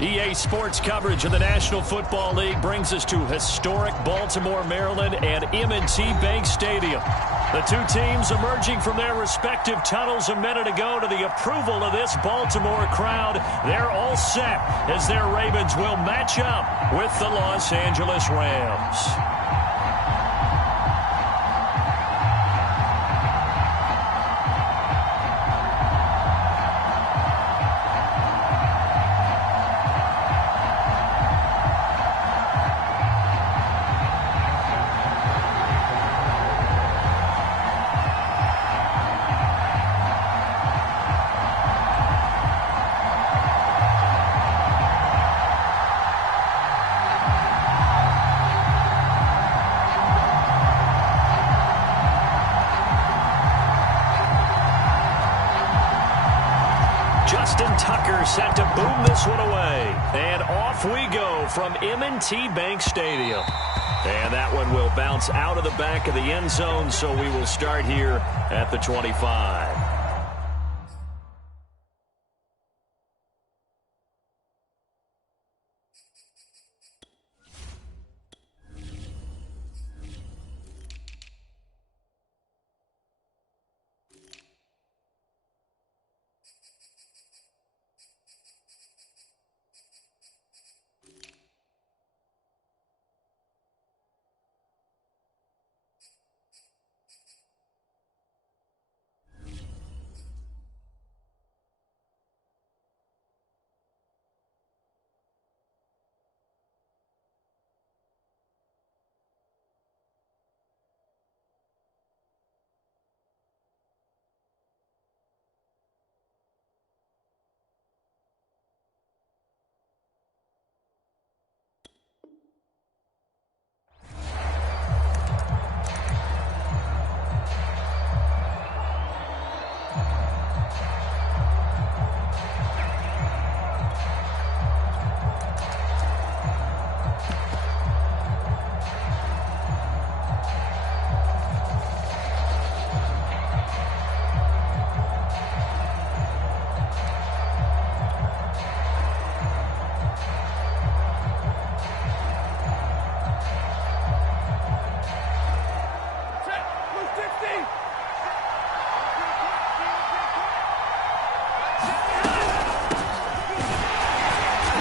EA Sports coverage of the National Football League brings us to historic Baltimore, Maryland, and M&T Bank Stadium. The two teams emerging from their respective tunnels a minute ago to the approval of this Baltimore crowd. They're all set as their Ravens will match up with the Los Angeles Rams. Set to boom this one away. And off we go from M&T Bank Stadium. And that one will bounce out of the back of the end zone, so we will start here at the 25.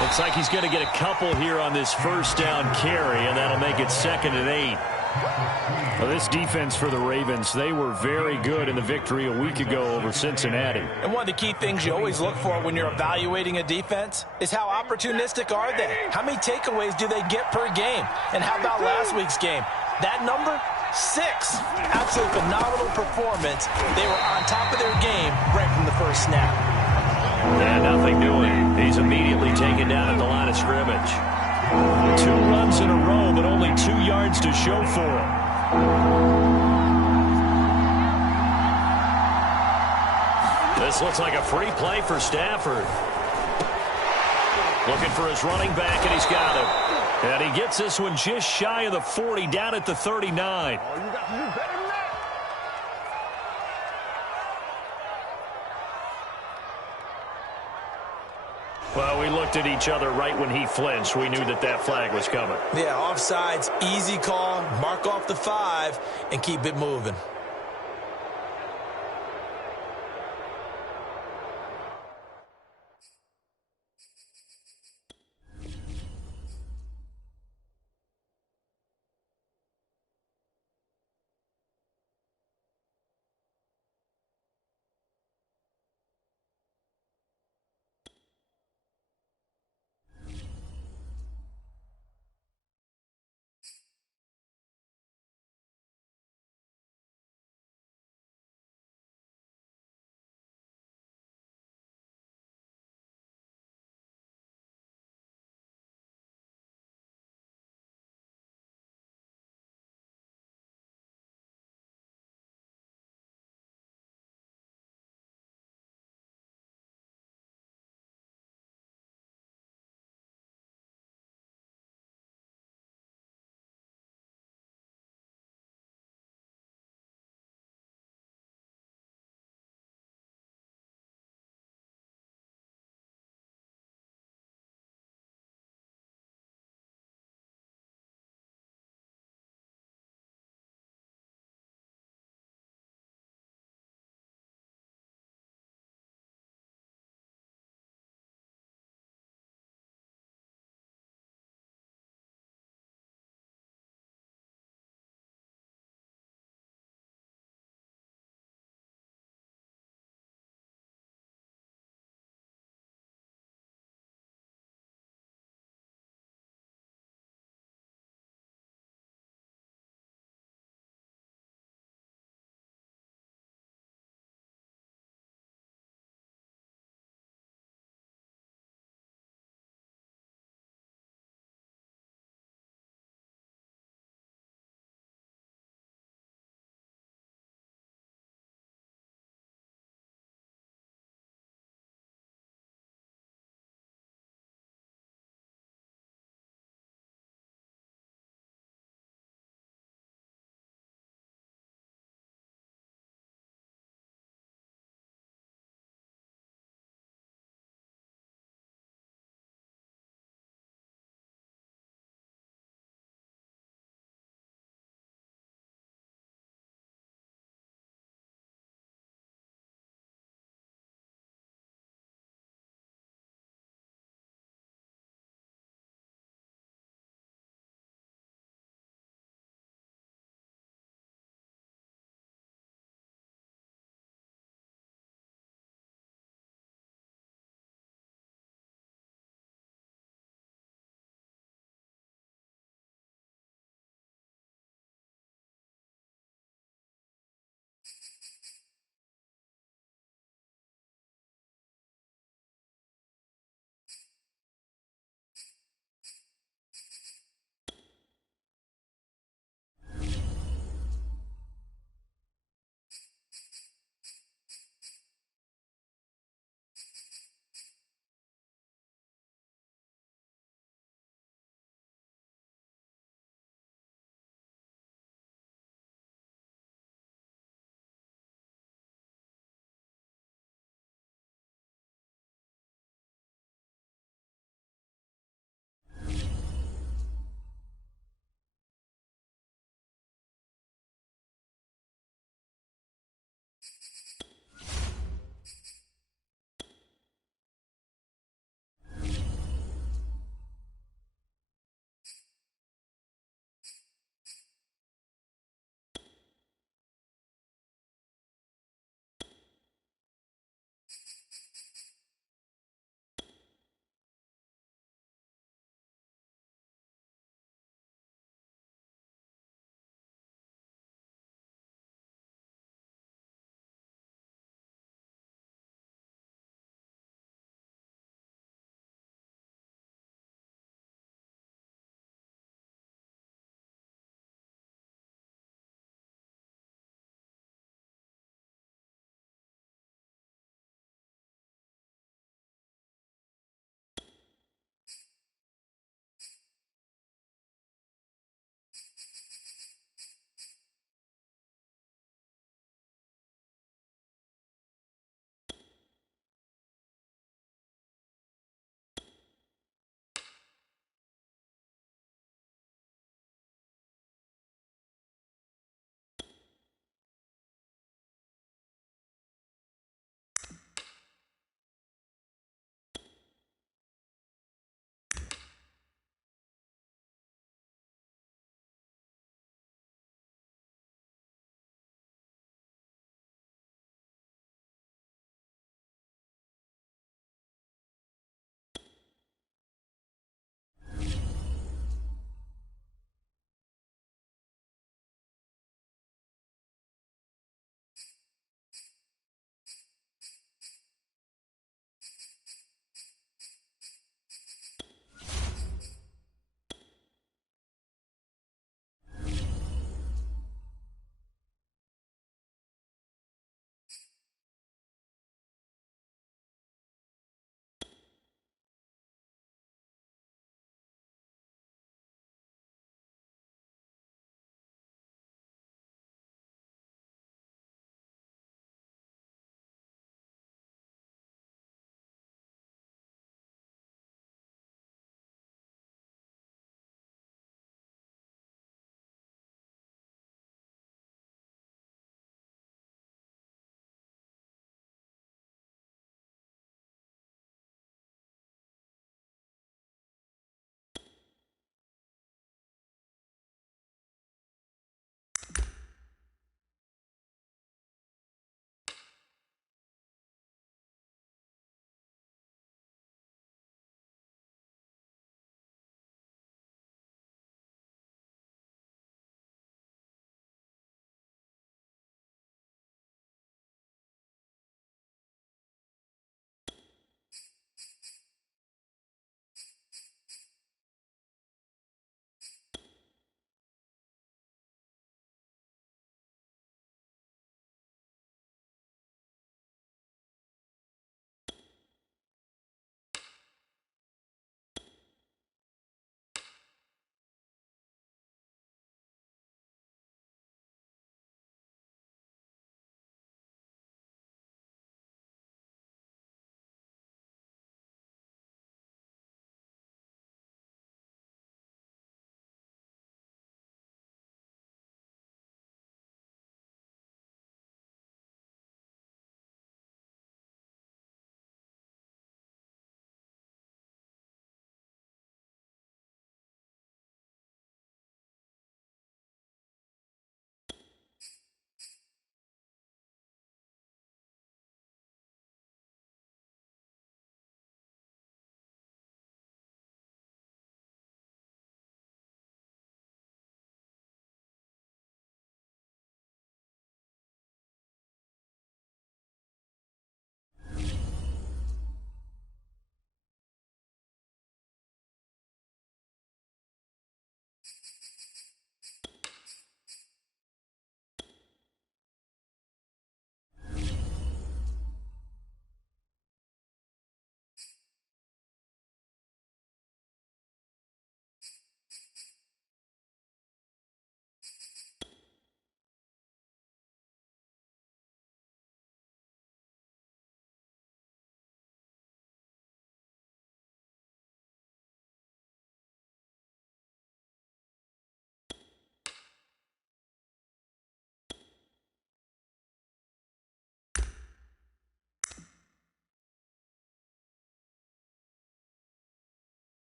Looks like he's going to get a couple here on this first down carry, and that'll make it 2nd and 8. Well, this defense for the Ravens, they were very good in the victory a week ago over Cincinnati. And one of the key things you always look for when you're evaluating a defense is how opportunistic are they? How many takeaways do they get per game? And how about last week's game? That number? 6. Absolutely phenomenal performance. They were on top of their game right from the first snap. And nothing doing. He's immediately taken down at the line of scrimmage. 2 runs in a row, but only 2 yards to show for it. This looks like a free play for Stafford. Looking for his running back, and he's got him. And he gets this one just shy of the 40, down at the 39. Oh, you got to do better than that. Well, we looked at each other right when he flinched. We knew that that flag was coming. Yeah, offsides, easy call, mark off the 5, and keep it moving.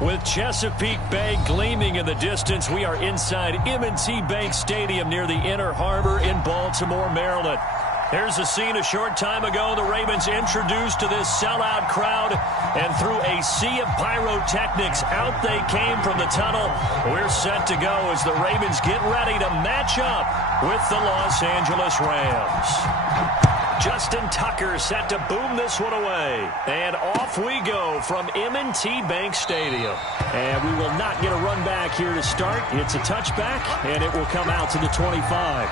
With Chesapeake Bay gleaming in the distance, we are inside M&T Bank Stadium near the Inner Harbor in Baltimore, Maryland. Here's a scene a short time ago. The Ravens introduced to this sellout crowd, and through a sea of pyrotechnics, out they came from the tunnel. We're set to go as the Ravens get ready to match up with the Los Angeles Rams. Justin Tucker set to boom this one away. And off we go from M&T Bank Stadium. And we will not get a run back here to start. It's a touchback, and it will come out to the 25.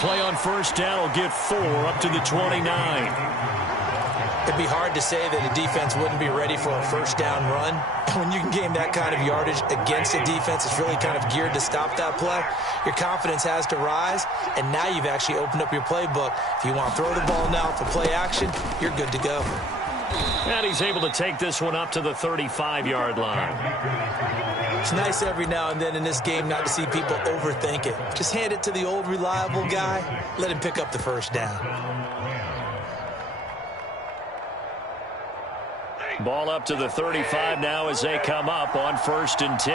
Play on first down will get 4 up to the 29. It'd be hard to say that a defense wouldn't be ready for a first down run. When you can gain that kind of yardage against a defense that's really kind of geared to stop that play, your confidence has to rise, and now you've actually opened up your playbook. If you want to throw the ball now for play action, you're good to go. And he's able to take this one up to the 35-yard line. It's nice every now and then in this game not to see people overthink it. Just hand it to the old reliable guy. Let him pick up the first down. Ball up to the 35 now as they come up on 1st and 10.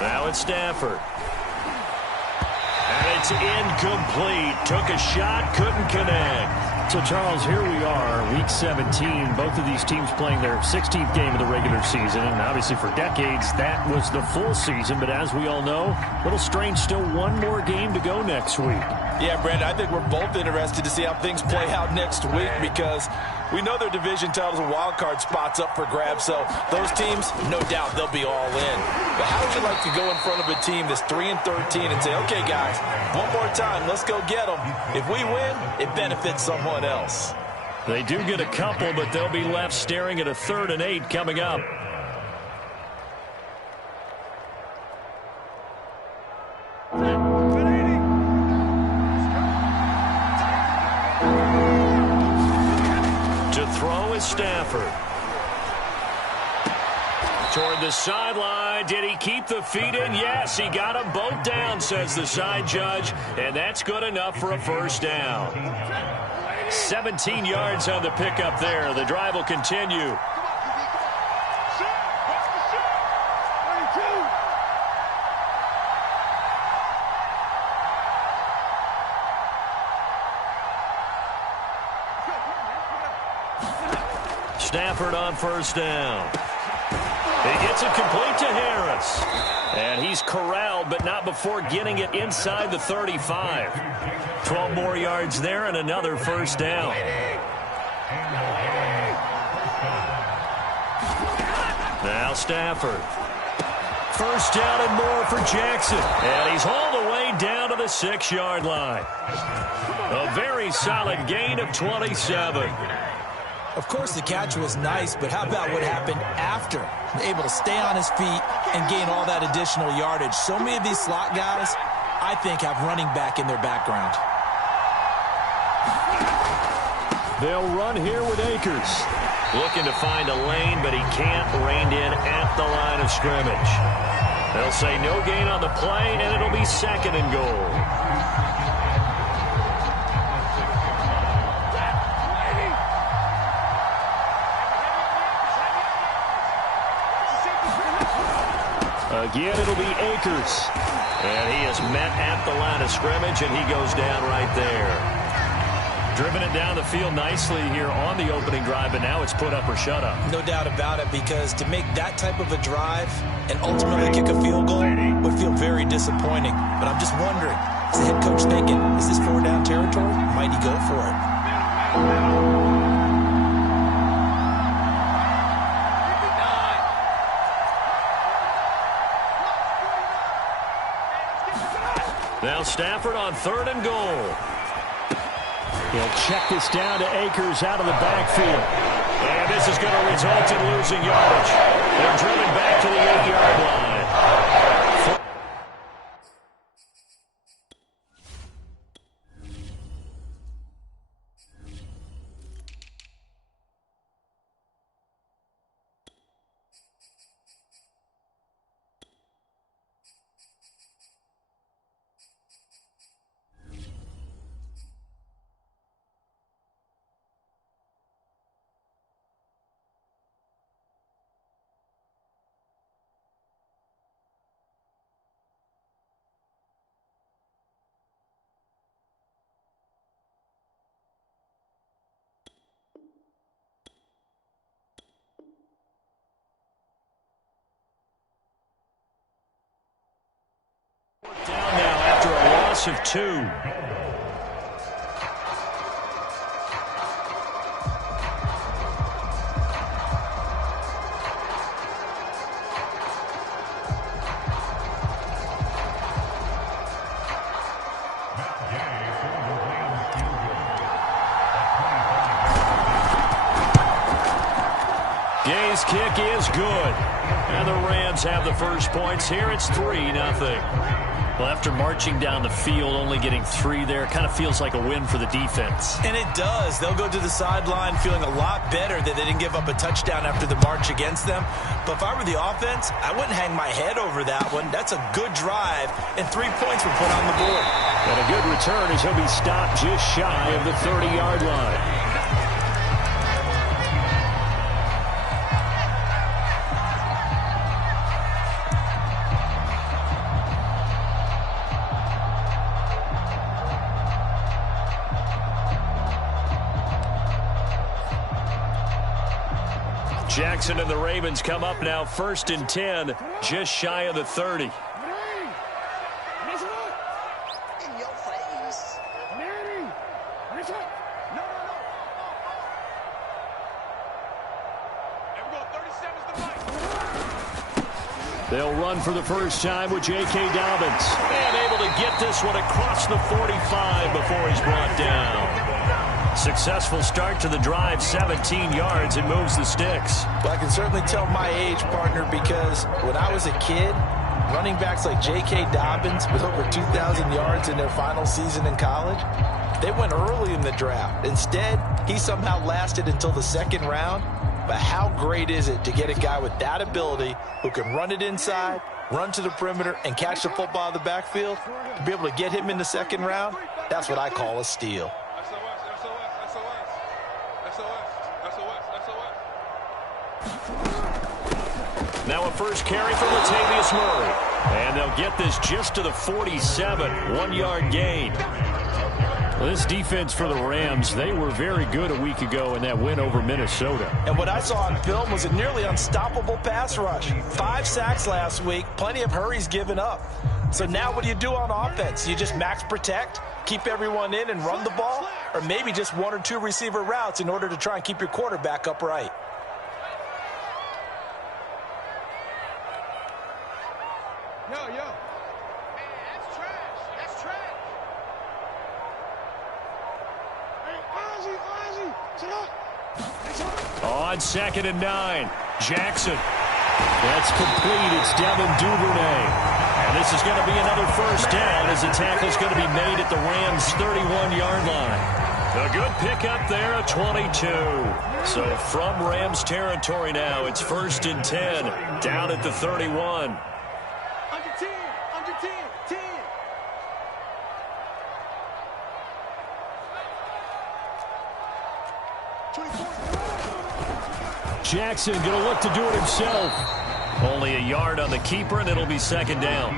Now it's Stafford. And it's incomplete. Took a shot, couldn't connect. So, Charles, here we are, Week 17. Both of these teams playing their 16th game of the regular season. And obviously for decades, that was the full season. But as we all know, a little strange, still one more game to go next week. Yeah, Brandon, I think we're both interested to see how things play out next week because we know their division titles and wild card spots up for grabs. So those teams, no doubt, they'll be all in. But how would you like to go in front of a team that's 3-13 and say, okay, guys, one more time, let's go get them. If we win, it benefits someone else. They do get a couple, but they'll be left staring at a 3rd and 8 coming up. To throw is Stafford. Toward the sideline. Did he keep the feet in? Yes, he got them both down, says the side judge. And that's good enough for a 1st down. 17 yards on the pickup there. The drive will continue. Stafford on 1st down. He gets it complete to Harris. And he's corralled, but not before getting it inside the 35. 12 more yards there and another 1st down. Now Stafford. 1st down and more for Jackson. And he's all the way down to the 6-yard line. A very solid gain of 27. Of course, the catch was nice, but how about what happened after? Able to stay on his feet and gain all that additional yardage. So many of these slot guys, I think, have running back in their background. They'll run here with Akers. Looking to find a lane, but he can't. Reined in at the line of scrimmage. They'll say no gain on the play, and it'll be 2nd and goal. Again, it'll be Akers. And he is met at the line of scrimmage, and he goes down right there. Driven it down the field nicely here on the opening drive, but now it's put up or shut up. No doubt about it, because to make that type of a drive and ultimately kick a field goal would feel very disappointing. But I'm just wondering, is the head coach thinking, is this 4-down territory? Might he go for it? Now Stafford on 3rd and goal. He'll check this down to Akers out of the backfield. And this is going to result in losing yardage. They're driven back to the 8-yard line. Down now after a loss of 2. Gay's kick is good. And the Rams have the first points here. It's 3-0. Well, after marching down the field, only getting 3 there, kind of feels like a win for the defense. And it does. They'll go to the sideline feeling a lot better that they didn't give up a touchdown after the march against them. But if I were the offense, I wouldn't hang my head over that one. That's a good drive, and 3 points were put on the board. And a good return as he'll be stopped just shy of the 30-yard line. Jackson and the Ravens come up now 1st and 10, just shy of the 30. They'll run for the first time with J.K. Dobbins. And able to get this one across the 45 before he's brought down. Successful start to the drive, 17 yards, and moves the sticks. Well, I can certainly tell my age, partner, because when I was a kid, running backs like J.K. Dobbins with over 2,000 yards in their final season in college, they went early in the draft. Instead, he somehow lasted until the 2nd round. But how great is it to get a guy with that ability who can run it inside, run to the perimeter, and catch the football in the backfield? To be able to get him in the 2nd round, that's what I call a steal. Now a first carry for Latavius Murray. And they'll get this just to the 47, 1-yard gain. Well, this defense for the Rams, they were very good a week ago in that win over Minnesota. And what I saw on film was a nearly unstoppable pass rush. 5 sacks last week, plenty of hurries given up. So now what do you do on offense? You just max protect, keep everyone in and run the ball? Or maybe just 1 or 2 receiver routes in order to try and keep your quarterback upright? On 2nd and 9, Jackson. That's complete. It's Devin Duvernay. And this is going to be another first down as the tackle's going to be made at the Rams' 31-yard line. A good pickup there at 22. So from Rams territory now, it's 1st and 10, down at the 31. Under 10, under 10, 10. Jackson going to look to do it himself. Only a yard on the keeper, and it'll be 2nd down.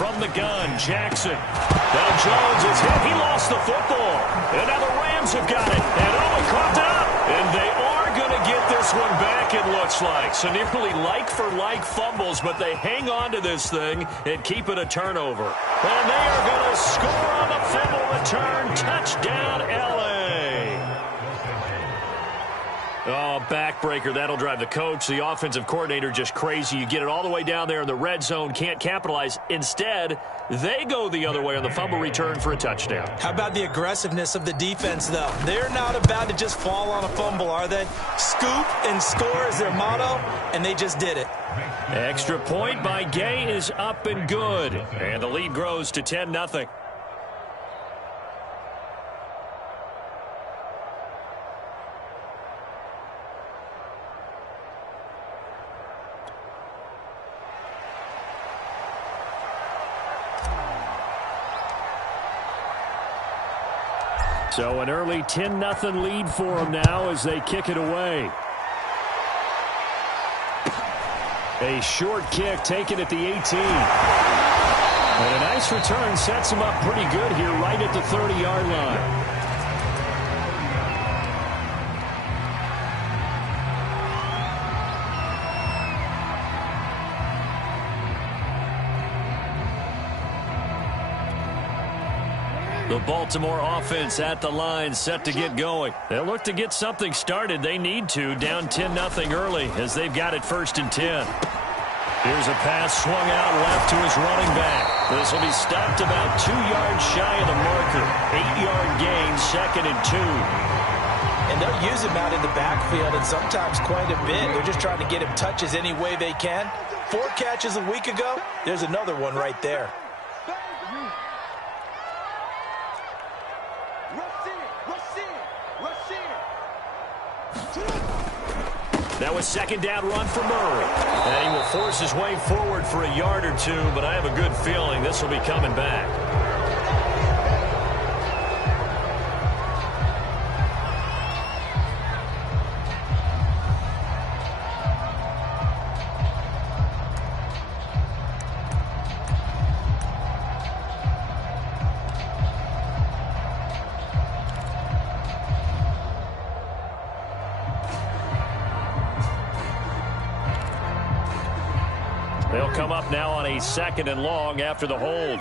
From the gun, Jackson. Now Jones is hit. He lost the football. And now the Rams have got it. And he caught it up. And they are going to get this one back, it looks like. So nearly like-for-like fumbles, but they hang on to this thing and keep it a turnover. And they are going to score on the fumble return. Touchdown, L.A. Oh, backbreaker. That'll drive the coach, the offensive coordinator, just crazy. You get it all the way down there in the red zone, can't capitalize. Instead, they go the other way on the fumble return for a touchdown. How about the aggressiveness of the defense, though? They're not about to just fall on a fumble, are they? Scoop and score is their motto, and they just did it. Extra point by Gay is up and good. And the lead grows to 10-0. So an early 10-0 lead for them now as they kick it away. A short kick taken at the 18. And a nice return sets them up pretty good here right at the 30-yard line. The Baltimore offense at the line, set to get going. They'll look to get something started. They need to, down 10-0 early as they've got it 1st and 10. Here's a pass swung out left to his running back. This will be stopped about 2 yards shy of the marker. 8-yard gain, 2nd and 2. And they'll use him out in the backfield, and sometimes quite a bit. They're just trying to get him touches any way they can. 4 catches a week ago. There's another one right there. Now a 2nd down run for Murray. And he will force his way forward for a yard or 2, but I have a good feeling this will be coming back. They'll come up now on a 2nd and long after the hold.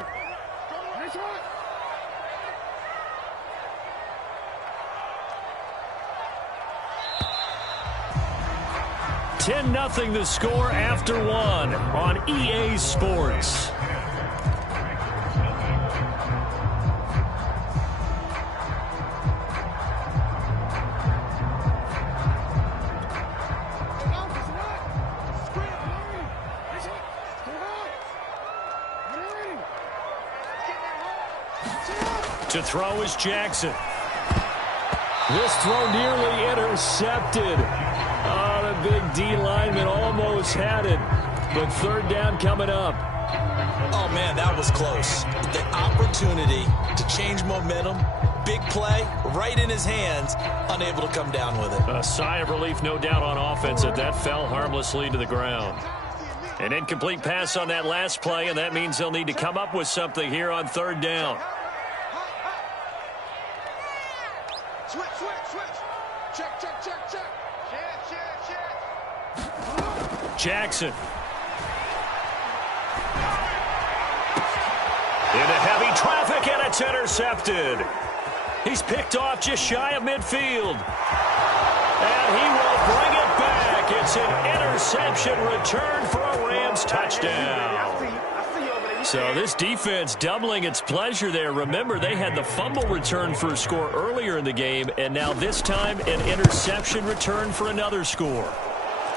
10-0 the score after 1 on EA Sports. To throw is Jackson. This throw nearly intercepted. Oh, the big D lineman almost had it. But 3rd down coming up. Oh, man, that was close. The opportunity to change momentum, big play, right in his hands, unable to come down with it. A sigh of relief, no doubt, on offense that fell harmlessly to the ground. An incomplete pass on that last play, and that means they'll need to come up with something here on 3rd down. Switch. Check. Jackson. Into heavy traffic, and it's intercepted. He's picked off just shy of midfield. And he will bring it back. It's an interception return for a Rams touchdown. So this defense doubling its pleasure there. Remember, they had the fumble return for a score earlier in the game, and now this time an interception return for another score.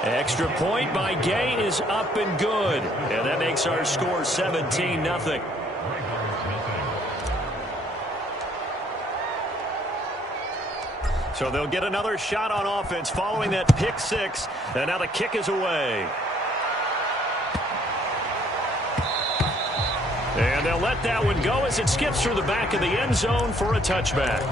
Extra point by Gay is up and good. And that makes our score 17-0. So they'll get another shot on offense following that pick 6. And now the kick is away. And they'll let that one go as it skips through the back of the end zone for a touchback.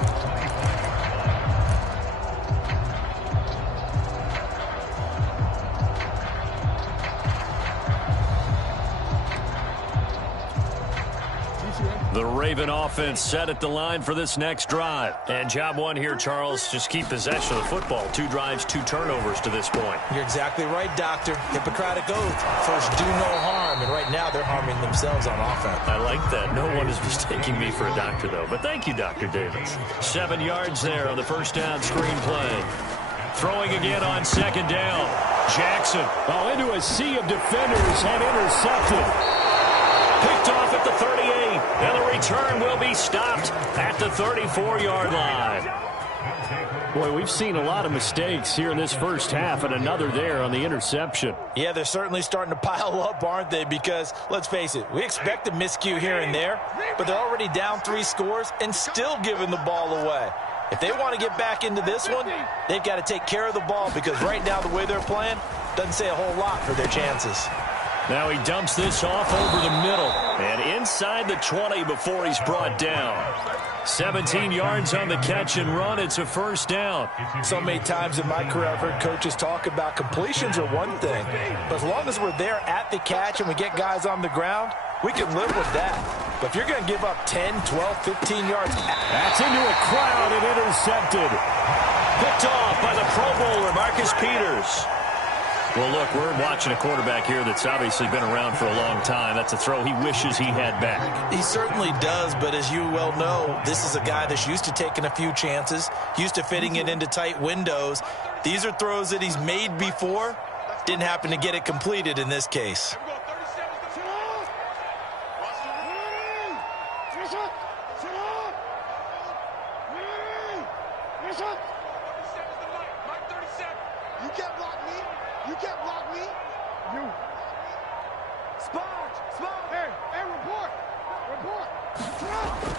The Raven offense set at the line for this next drive. And job 1 here, Charles, just keep possession of the football. 2 drives, 2 turnovers to this point. You're exactly right, Doctor. Hippocratic oath. First, do no harm. And right now, they're harming themselves on offense. I like that. No one is mistaking me for a doctor, though. But thank you, Dr. Davis. 7 yards there on the first down screen play. Throwing again on 2nd down. Jackson. Oh, into a sea of defenders and intercepted. Picked off at the 38. And the return will be stopped at the 34-yard line. Boy, we've seen a lot of mistakes here in this first half, and another there on the interception. Yeah, they're certainly starting to pile up, aren't they? Because, let's face it, we expect a miscue here and there, but they're already down 3 scores and still giving the ball away. If they want to get back into this one, they've got to take care of the ball, because right now the way they're playing doesn't say a whole lot for their chances. Now he dumps this off over the middle and inside the 20 before he's brought down. 17 yards on the catch and run. It's a first down. So many times in my career I've heard coaches talk about completions are one thing, but as long as we're there at the catch and we get guys on the ground, we can live with that. But if you're going to give up 10, 12, 15 yards. That's into a crowd and intercepted. Picked off by the Pro Bowler, Marcus Peters. Well, look, we're watching a quarterback here that's obviously been around for a long time. That's a throw he wishes he had back. He certainly does, but as you well know, this is a guy that's used to taking a few chances, used to fitting it into tight windows. These are throws that he's made before. Didn't happen to get it completed in this case.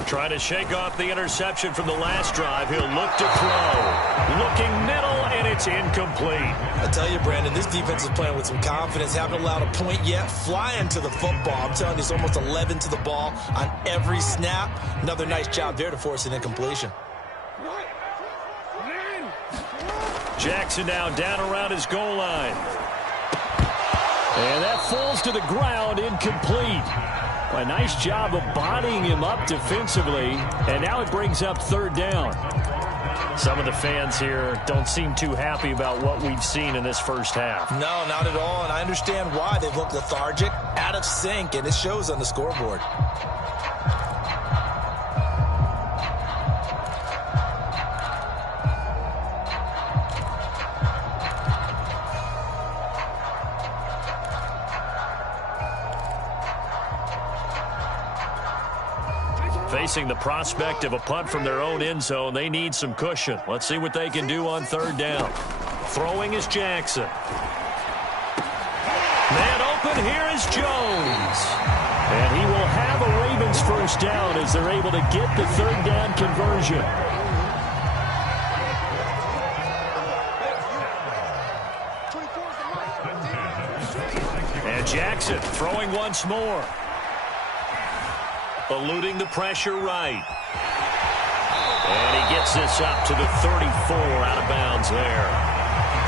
Trying to shake off the interception from the last drive. He'll look to throw. Looking middle, and it's incomplete. I tell you, Brandon, this defense is playing with some confidence. Haven't allowed a point yet. Flying to the football. I'm telling you, it's almost 11 to the ball on every snap. Another nice job there to force an incompletion. Jackson now down around his goal line. And that falls to the ground, incomplete. A nice job of bodying him up defensively, and now it brings up 3rd down. Some of the fans here don't seem too happy about what we've seen in this first half. No, not at all, and I understand why. They've looked lethargic, out of sync, and it shows on the scoreboard. Facing the prospect of a punt from their own end zone, they need some cushion. Let's see what they can do on third down. Throwing is Jackson. Man open, here is Jones. And he will have a Ravens first down as they're able to get the third down conversion. And Jackson throwing once more. Eluding the pressure right. And he gets this up to the 34, out of bounds there.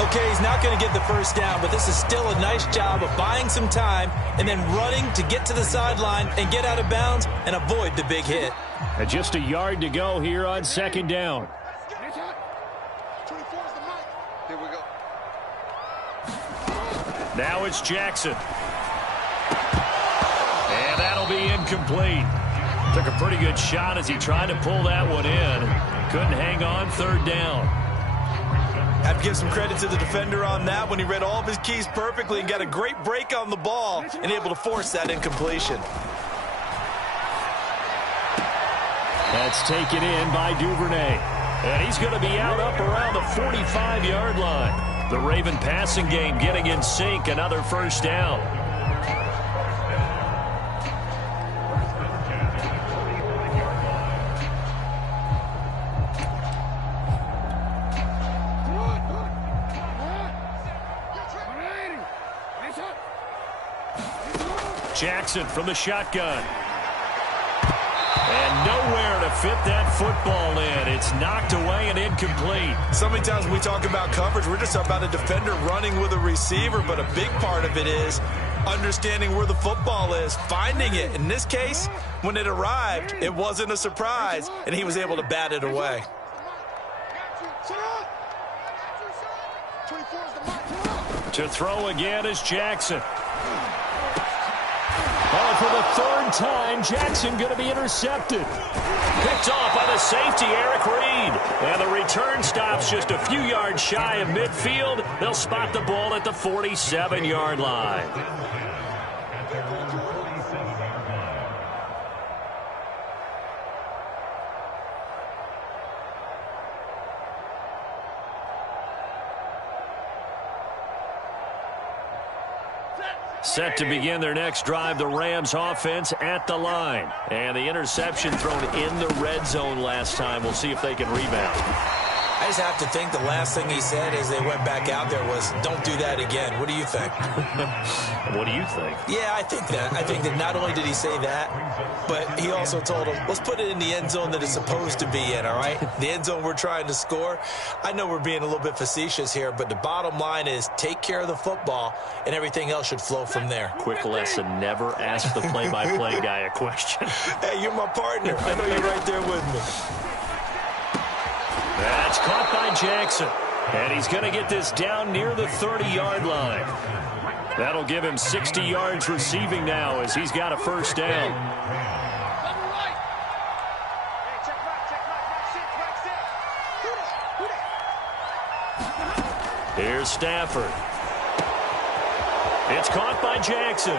Okay, he's not going to get the first down, but this is still a nice job of buying some time and then running to get to the sideline and get out of bounds and avoid the big hit. And just a yard to go here on second down. Here we go. Now it's Jackson. And that'll be incomplete. Took a pretty good shot as he tried to pull that one in. Couldn't hang on third down. Have to give some credit to the defender on that when he read all of his keys perfectly and got a great break on the ball and able to force that incompletion. That's taken in by Duvernay. And he's going to be out up around the 45-yard line. The Raven passing game getting in sync. Another first down. Jackson from the shotgun. And nowhere to fit that football in. It's knocked away and incomplete. So many times when we talk about coverage, we're just about a defender running with a receiver, but a big part of it is understanding where the football is, finding it. In this case, when it arrived, it wasn't a surprise, and he was able to bat it away. To throw again is Jackson. Oh, for the third time, Jackson going to be intercepted. Picked off by the safety, Eric Reed. And the return stops just a few yards shy of midfield. They'll spot the ball at the 47-yard line. Set to begin their next drive, the Rams offense at the line. And the interception thrown in the red zone last time. We'll see if they can rebound. I just have to think the last thing he said as they went back out there was, don't do that again. What do you think? What do you think? Yeah, I think that. I think that not only did he say that, but he also told him, let's put it in the end zone that it's supposed to be in, all right? The end zone we're trying to score. I know we're being a little bit facetious here, but the bottom line is take care of the football, and everything else should flow from there. Quick lesson, never ask the play-by-play guy a question. Hey, you're my partner. I know you're right there with me. That's caught by Jackson. And he's going to get this down near the 30-yard line. That'll give him 60 yards receiving now as he's got a first down. Here's Stafford. It's caught by Jackson.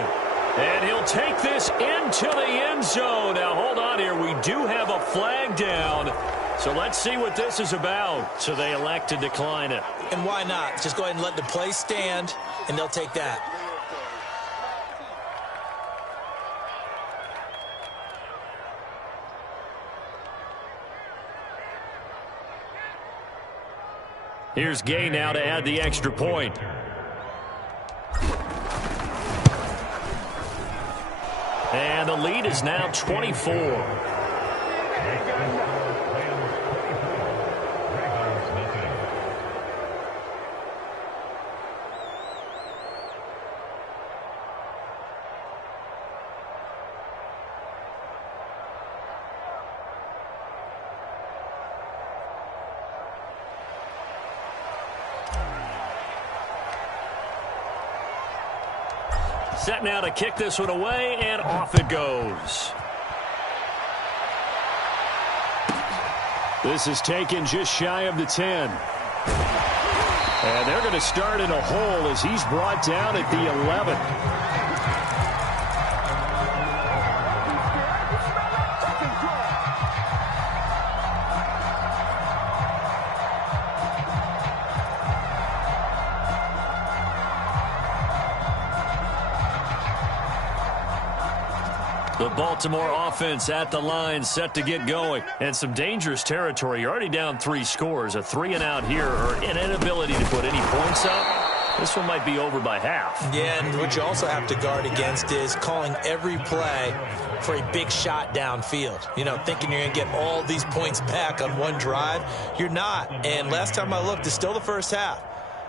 And he'll take this into the end zone. Now, hold on here. We do have a flag down. So let's see what this is about. So they elect to decline it. And why not? Just go ahead and let the play stand, and they'll take that. Here's Gay now to add the extra point. And the lead is now 24. Set now to kick this one away, and off it goes. This is taken just shy of the 10. And they're going to start in a hole as he's brought down at the 11. The Baltimore offense at the line, set to get going. And some dangerous territory. You're already down 3 scores. A 3 and out here, or an inability to put any points up. This one might be over by half. Yeah, and what you also have to guard against is calling every play for a big shot downfield. You know, thinking you're going to get all these points back on one drive. You're not. And last time I looked, it's still the first half.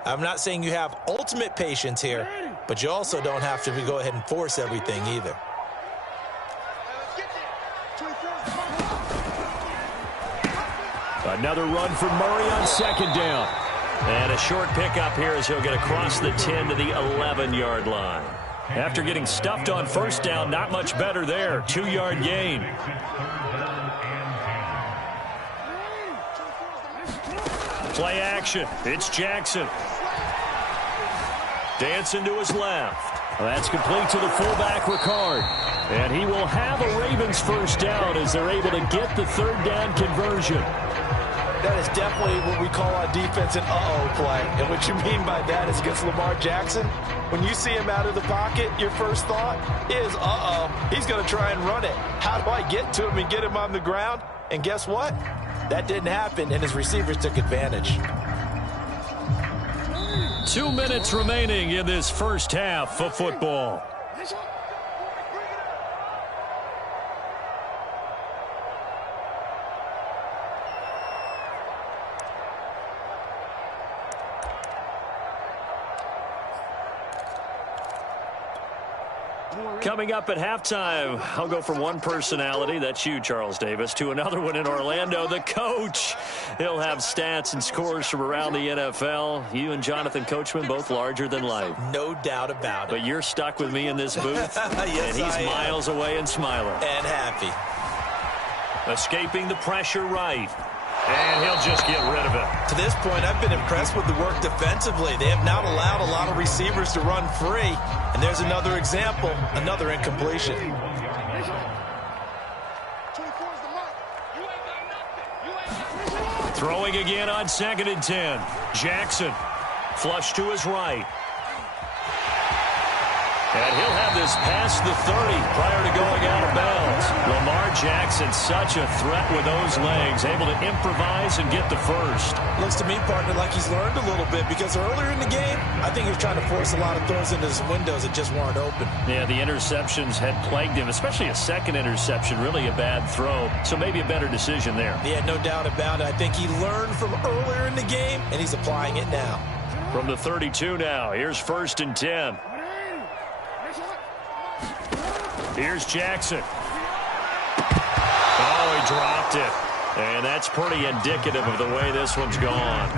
I'm not saying you have ultimate patience here, but you also don't have to go ahead and force everything either. Another run for Murray on second down. And a short pickup here as he'll get across the 10 to the 11-yard line. After getting stuffed on first down, not much better there. 2-yard gain. Play action. It's Jackson. Dancing to his left. That's complete to the fullback, Ricard. And he will have a Ravens first down as they're able to get the third down conversion. That is definitely what we call on defense an uh-oh play. And what you mean by that is against Lamar Jackson, when you see him out of the pocket, your first thought is, uh-oh, he's going to try and run it. How do I get to him and get him on the ground? And guess what? That didn't happen, and his receivers took advantage. 2 minutes remaining in this first half of football. Coming up at halftime, I'll go from one personality, that's you, Charles Davis, to another one in Orlando, the coach. He'll have stats and scores from around the NFL. You and Jonathan Coachman, both larger than life. No doubt about it. But you're stuck with me in this booth, yes, and he's miles away and smiling. And happy. Escaping the pressure right. And he'll just get rid of it. To this point, I've been impressed with the work defensively. They have not allowed a lot of receivers to run free. And there's another example, another incompletion. Throwing again on 2nd and 10. Jackson, flush to his right. And he'll have this past the 30 prior to going out of bounds. Lamar Jackson, such a threat with those legs, able to improvise and get the first. Looks to me, partner, like he's learned a little bit, because earlier in the game, I think he was trying to force a lot of throws into his windows that just weren't open. Yeah, the interceptions had plagued him, especially a second interception, really a bad throw. So maybe a better decision there. Yeah, no doubt about it. I think he learned from earlier in the game, and he's applying it now. From the 32 now, here's 1st and 10. Here's Jackson. Oh, he dropped it. And that's pretty indicative of the way this one's gone.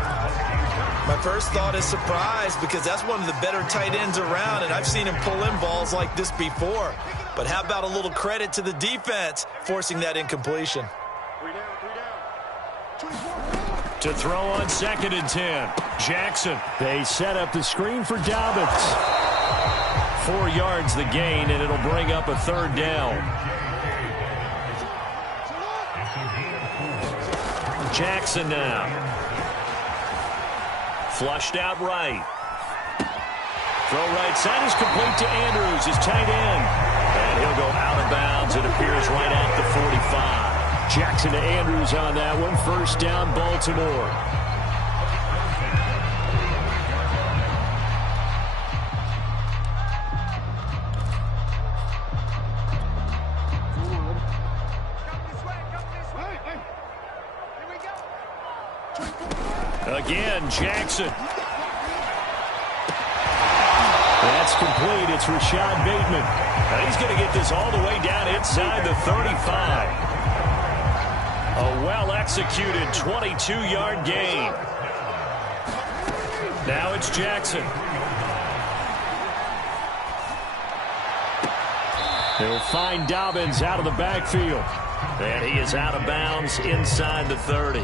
My first thought is surprise, because that's one of the better tight ends around, and I've seen him pull in balls like this before. But how about a little credit to the defense forcing that incompletion? To throw on 2nd and 10. Jackson. They set up the screen for Dobbins. 4 yards the gain, and it'll bring up a third down. Jackson now. Flushed out right. Throw right side is complete to Andrews, his tight end. And he'll go out of bounds. It appears right at the 45. Jackson to Andrews on that one. First down, Baltimore. Again, Jackson. That's complete. It's Rashad Bateman. And he's going to get this all the way down inside the 35. A well-executed 22-yard gain. Now it's Jackson. He'll find Dobbins out of the backfield. And he is out of bounds inside the 30.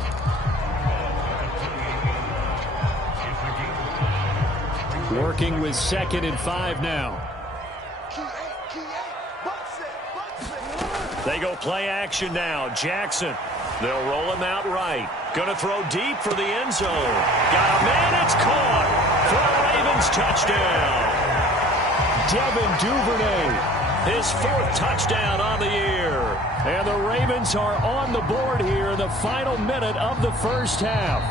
Working with 2nd and 5 now. They go play action now. Jackson. They'll roll him out right. Going to throw deep for the end zone. Got a man. It's caught for a Ravens touchdown. Devin Duvernay, his 4th touchdown on the year. And the Ravens are on the board here in the final minute of the first half.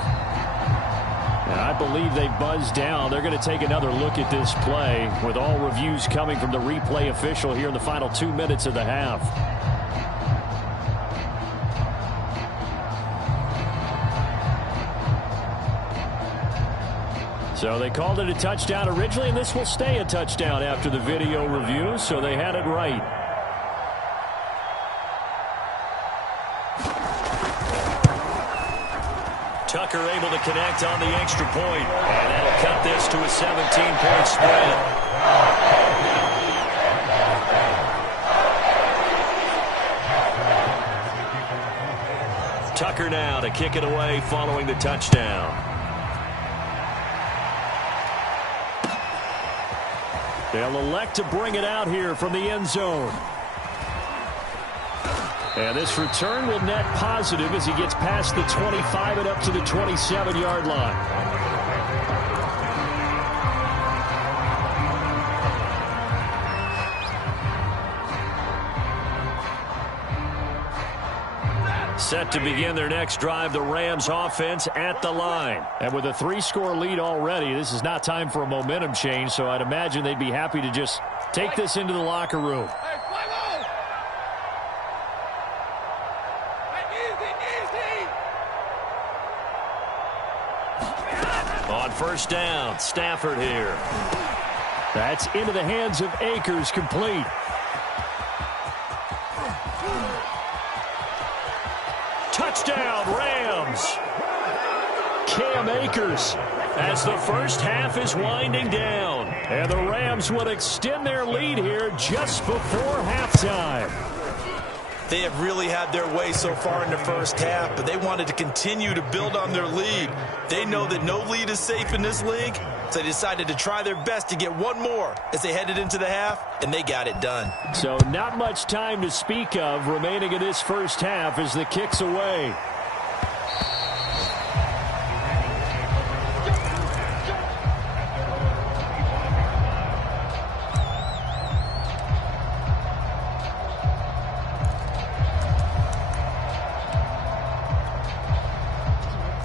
And I believe they buzzed down. They're going to take another look at this play with all reviews coming from the replay official here in the final 2 minutes of the half. So they called it a touchdown originally, and this will stay a touchdown after the video review, so they had it right. Tucker able to connect on the extra point, and that'll cut this to a 17-point spread. Tucker now to kick it away following the touchdown. They'll elect to bring it out here from the end zone. And this return will net positive as he gets past the 25 and up to the 27-yard line. Set to begin their next drive, the Rams offense at the line. And with a 3-score lead already, this is not time for a momentum change, so I'd imagine they'd be happy to just take this into the locker room. On first down, Stafford here. That's into the hands of Akers, complete. Touchdown, Rams. Cam Akers. As the first half is winding down. And the Rams would extend their lead here just before halftime. They have really had their way so far in the first half, but they wanted to continue to build on their lead. They know that no lead is safe in this league, so they decided to try their best to get one more as they headed into the half, and they got it done. So not much time to speak of remaining in this first half as the kick's away.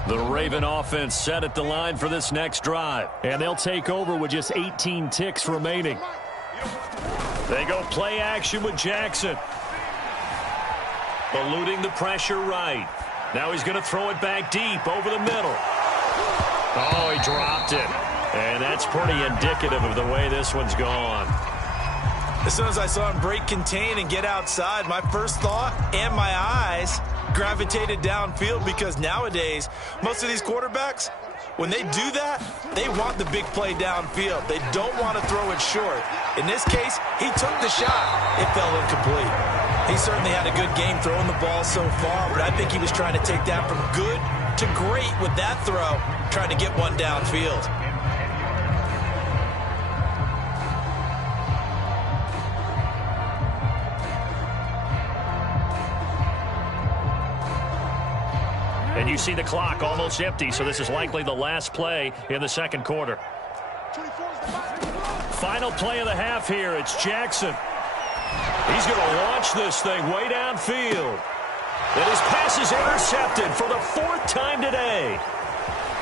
The Raven offense set at the line for this next drive. And they'll take over with just 18 ticks remaining. They go play action with Jackson. Eluding the pressure right. Now he's going to throw it back deep over the middle. Oh, he dropped it. And that's pretty indicative of the way this one's gone. As soon as I saw him break contain and get outside, my first thought and my eyes gravitated downfield, because nowadays most of these quarterbacks, when they do that, they want the big play downfield. They don't want to throw it short. In this case, he took the shot. It fell incomplete. He certainly had a good game throwing the ball so far, but I think he was trying to take that from good to great with that throw, trying to get one downfield. And you see the clock almost empty, so this is likely the last play in the second quarter. Final play of the half here. It's Jackson. He's going to launch this thing way downfield. And his pass is intercepted for the 4th time today.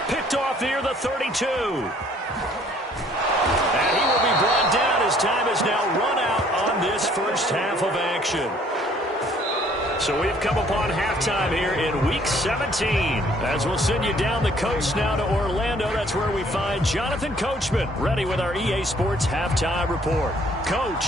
Picked off near the 32. And he will be brought down as time has now run out on this first half of action. So we've come upon halftime here in Week 17. As we'll send you down the coast now to Orlando, that's where we find Jonathan Coachman, ready with our EA Sports Halftime Report. Coach.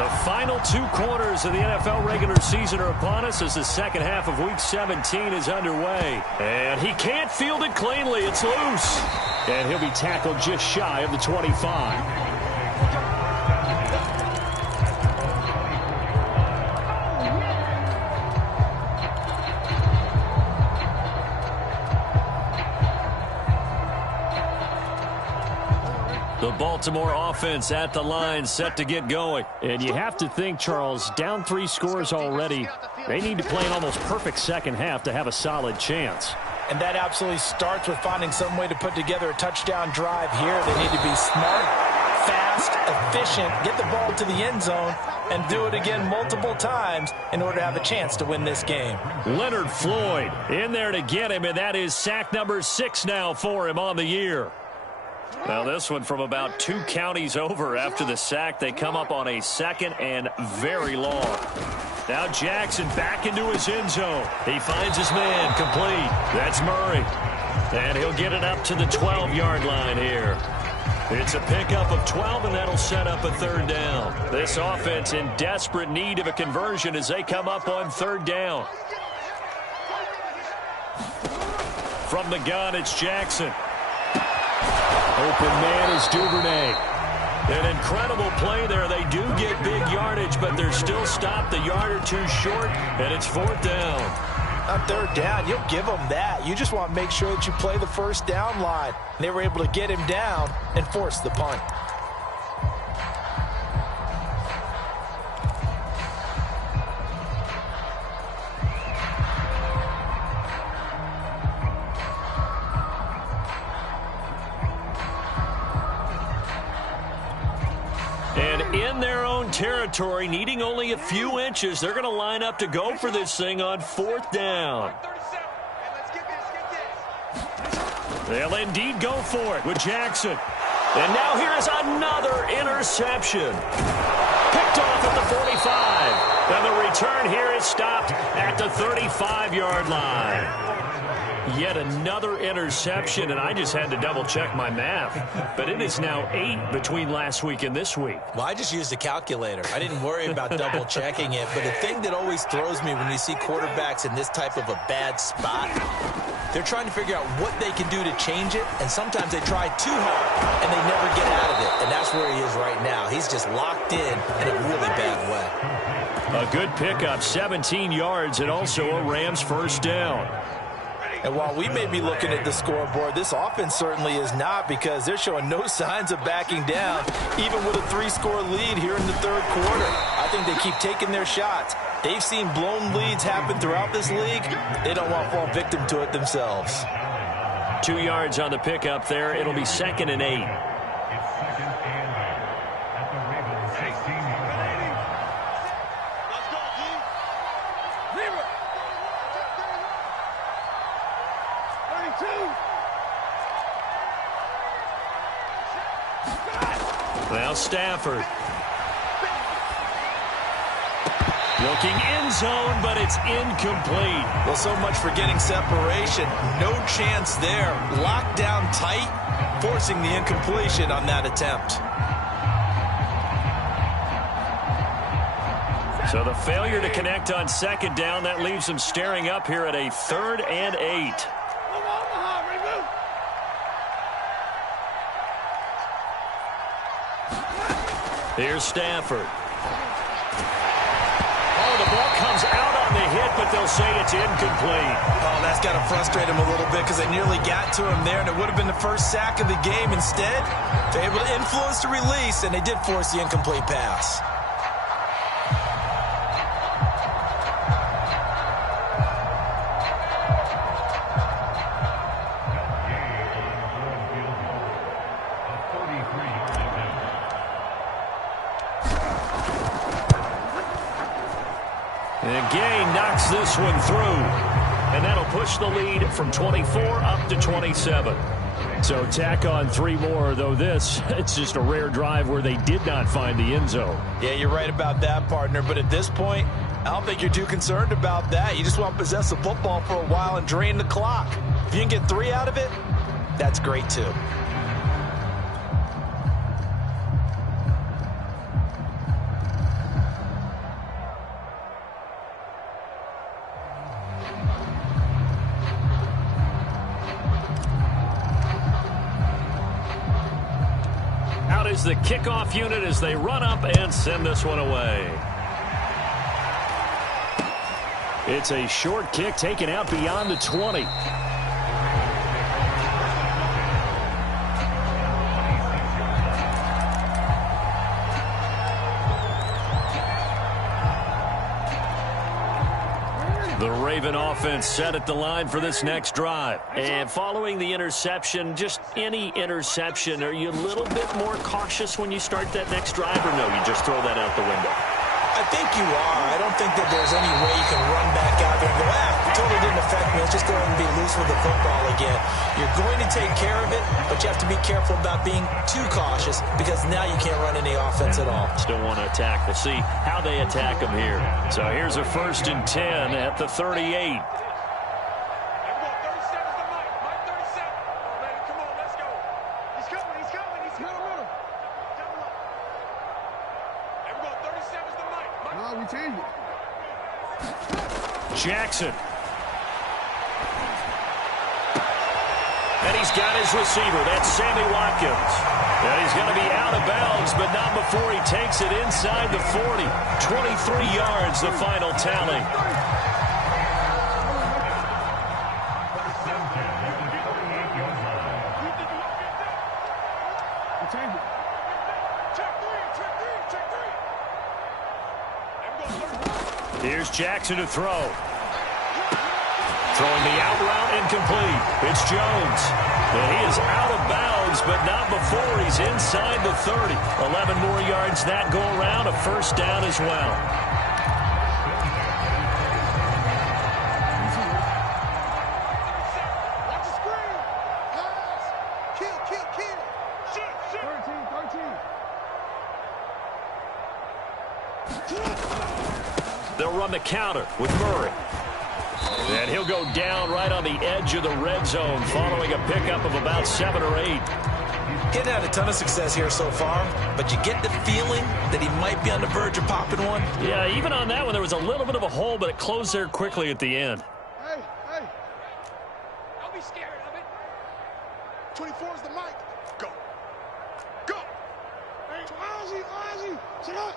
The final 2 quarters of the NFL regular season are upon us as the second half of Week 17 is underway. And he can't field it cleanly. It's loose. And he'll be tackled just shy of the 25. The Baltimore offense at the line, set to get going. And you have to think, Charles, down 3 scores already. They need to play an almost perfect second half to have a solid chance. And that absolutely starts with finding some way to put together a touchdown drive here. They need to be smart, fast, efficient, get the ball to the end zone, and do it again multiple times in order to have a chance to win this game. Leonard Floyd in there to get him, and that is sack number 6 now for him on the year. Now this one from about 2 counties over after the sack. They come up on a second and very long. Now Jackson back into his end zone. He finds his man complete. That's Murray. And he'll get it up to the 12-yard line here. It's a pickup of 12, and that'll set up a 3rd down. This offense in desperate need of a conversion as they come up on 3rd down. From the gun, it's Jackson. Open man is Duvernay. An incredible play there. They do get big yardage, but they're still stopped a yard or 2 short, and it's 4th down. On 3rd down, you'll give them that. You just want to make sure that you play the 1st down line. They were able to get him down and force the punt. And in their own territory, needing only a few inches, they're going to line up to go for this thing on 4th down. They'll indeed go for it with Jackson. And now here is another interception. Picked off at the 45. And the return here is stopped at the 35-yard line. Yet another interception, and I just had to double-check my math. But it is now 8 between last week and this week. Well, I just used a calculator. I didn't worry about double-checking it. But the thing that always throws me when you see quarterbacks in this type of a bad spot, they're trying to figure out what they can do to change it, and sometimes they try too hard, and they never get out of it. And that's where he is right now. He's just locked in a really bad way. A good pickup, 17 yards, and also a Rams 1st down. And while we may be looking at the scoreboard, this offense certainly is not, because they're showing no signs of backing down, even with a 3-score lead here in the 3rd quarter. I think they keep taking their shots. They've seen blown leads happen throughout this league. They don't want to fall victim to it themselves. 2 yards on the pickup there. It'll be 2nd and 8. Now Stafford. Looking end zone, but it's incomplete. Well, so much for getting separation. No chance there. Locked down tight, forcing the incompletion on that attempt. So the failure to connect on 2nd down, that leaves them staring up here at a 3rd and 8. Here's Stafford. Oh, the ball comes out on the hit, but they'll say it's incomplete. Oh, that's got to frustrate him a little bit, because they nearly got to him there, and it would have been the 1st sack of the game. Instead, they're able to influence the release, and they did force the incomplete pass. And Gay knocks this one through. And that'll push the lead from 24 up to 27. So tack on 3 more, though it's just a rare drive where they did not find the end zone. Yeah, you're right about that, partner. But at this point, I don't think you're too concerned about that. You just want to possess the football for a while and drain the clock. If you can get 3 out of it, that's great too. is the kickoff unit as they run up and send this one away. It's a short kick taken out beyond the 20. The Raven offense set at the line for this next drive. And following the interception, just any interception, are you a little bit more cautious when you start that next drive, or no, you just throw that out the window? I think you are. I don't think that there's any way you can run back out there and go, it totally didn't affect me. Let's just go ahead and be loose with the football again. You're going to take care of it, but you have to be careful about being too cautious because now you can't run any offense at all. Still want to attack. We'll see how they attack them here. So here's a 1st and 10 at the 38. Jackson. And he's got his receiver. That's Sammy Watkins. And he's going to be out of bounds, but not before he takes it inside the 40. 23 yards, the final tally. Here's Jackson to throw. Throwing the out route incomplete. It's Jones. And he is out of bounds, but not before he's inside the 30. 11 more yards that go around. A 1st down as well. Watch the screen. Pass. Kill. 13. They'll run the counter with Murray. And he'll go down right on the edge of the red zone following a pickup of about 7 or 8. He's had a ton of success here so far, but you get the feeling that he might be on the verge of popping one. Yeah, even on that one, there was a little bit of a hole, but it closed there quickly at the end. Hey. Don't be scared of it. 24 is the mic. Go. Hey, Ozzy. Sit up.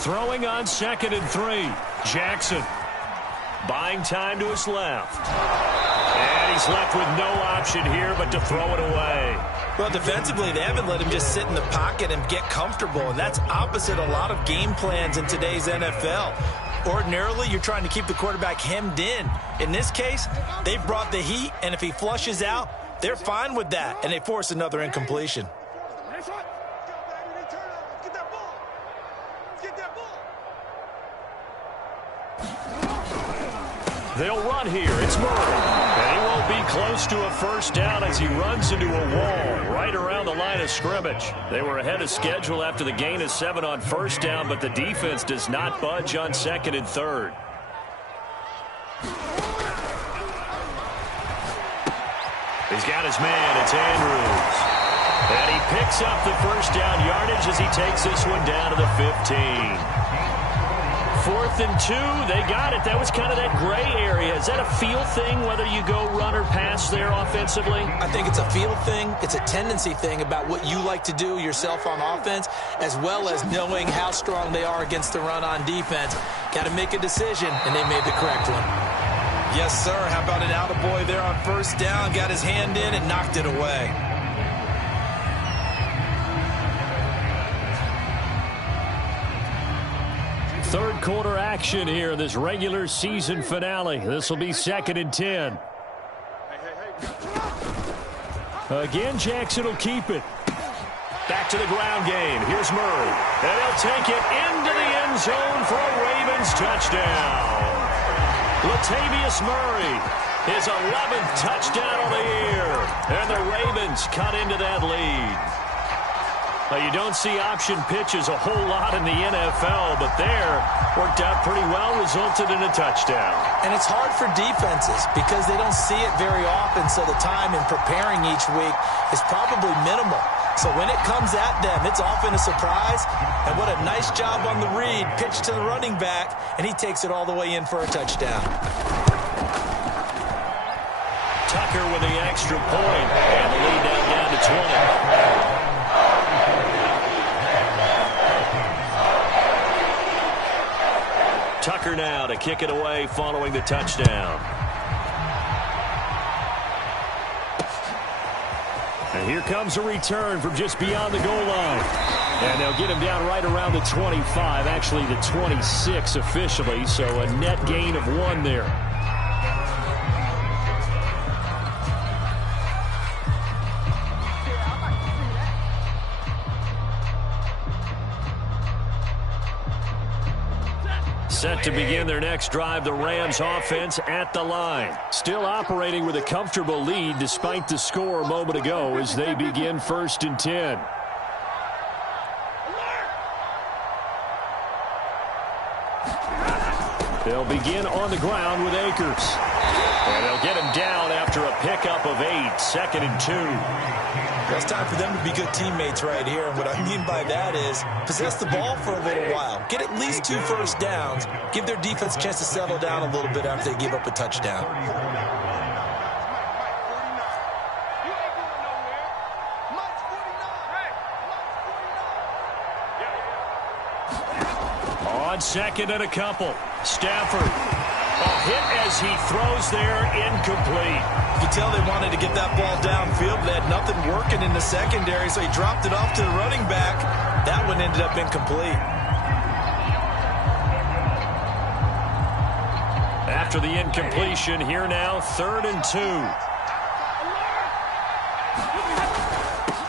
Throwing on 2nd and 3. Jackson. Buying time to his left. And he's left with no option here but to throw it away. Well, defensively, they haven't let him just sit in the pocket and get comfortable, and that's opposite a lot of game plans in today's NFL. Ordinarily, you're trying to keep the quarterback hemmed in. In this case, they've brought the heat, and if he flushes out, they're fine with that, and they force another incompletion. They'll run here. It's Murray. And he won't be close to a 1st down as he runs into a wall right around the line of scrimmage. They were ahead of schedule after the gain of 7 on 1st down, but the defense does not budge on 2nd and 3rd. He's got his man. It's Andrews. And he picks up the 1st down yardage as he takes this one down to the 15. 4th and 2, they got it. That was kind of that gray area. Is that a feel thing, whether you go run or pass there offensively? I think it's a feel thing. It's a tendency thing about what you like to do yourself on offense, as well as knowing how strong they are against the run on defense. Got to make a decision, and they made the correct one. Yes, sir. How about an attaboy there on 1st down? Got his hand in and knocked it away. Third quarter action here in this regular season finale. This will be 2nd and 10. Again, Jackson will keep it. Back to the ground game. Here's Murray. And he'll take it into the end zone for a Ravens touchdown. Latavius Murray, his 11th touchdown of the year. And the Ravens cut into that lead. Well, you don't see option pitches a whole lot in the NFL, but there worked out pretty well, resulted in a touchdown. And it's hard for defenses because they don't see it very often, so the time in preparing each week is probably minimal. So when it comes at them, it's often a surprise. And what a nice job on the read. Pitch to the running back, and he takes it all the way in for a touchdown. Tucker with the extra point, and the lead down to 20. Tucker now to kick it away following the touchdown. And here comes a return from just beyond the goal line. And they'll get him down right around the 25, actually the 26 officially, so a net gain of 1 there. Set to begin their next drive, the Rams offense at the line. Still operating with a comfortable lead despite the score a moment ago as they begin 1st and 10. They'll begin on the ground with Akers. And they'll get him down after a pickup of 8, 2nd and 2. Well, it's time for them to be good teammates right here. And what I mean by that is possess the ball for a little while. Get at least 2 first downs. Give their defense a chance to settle down a little bit after they give up a touchdown. On 2nd and a couple. Stafford. A hit as he throws there, incomplete. You can tell they wanted to get that ball downfield, but they had nothing working in the secondary, so he dropped it off to the running back. That one ended up incomplete. After the incompletion, here now, 3rd and 2.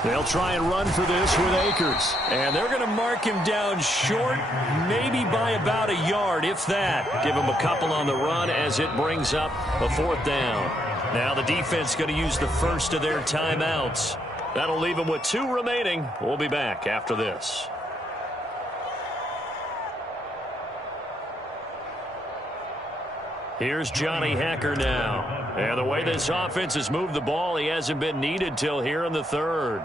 They'll try and run for this with Akers. And they're going to mark him down short, maybe by about a yard, if that. Give him a couple on the run as it brings up a 4th down. Now the defense going to use the first of their timeouts. That'll leave them with 2 remaining. We'll be back after this. Here's Johnny Hacker now. And the way this offense has moved the ball, he hasn't been needed till here in the 3rd.